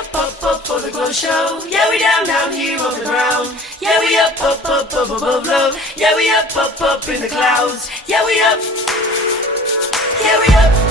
up for the glow show. Yeah, we down here on the ground. Yeah, we up above love. Yeah, we up in the clouds. Yeah, we up. Yeah, we up.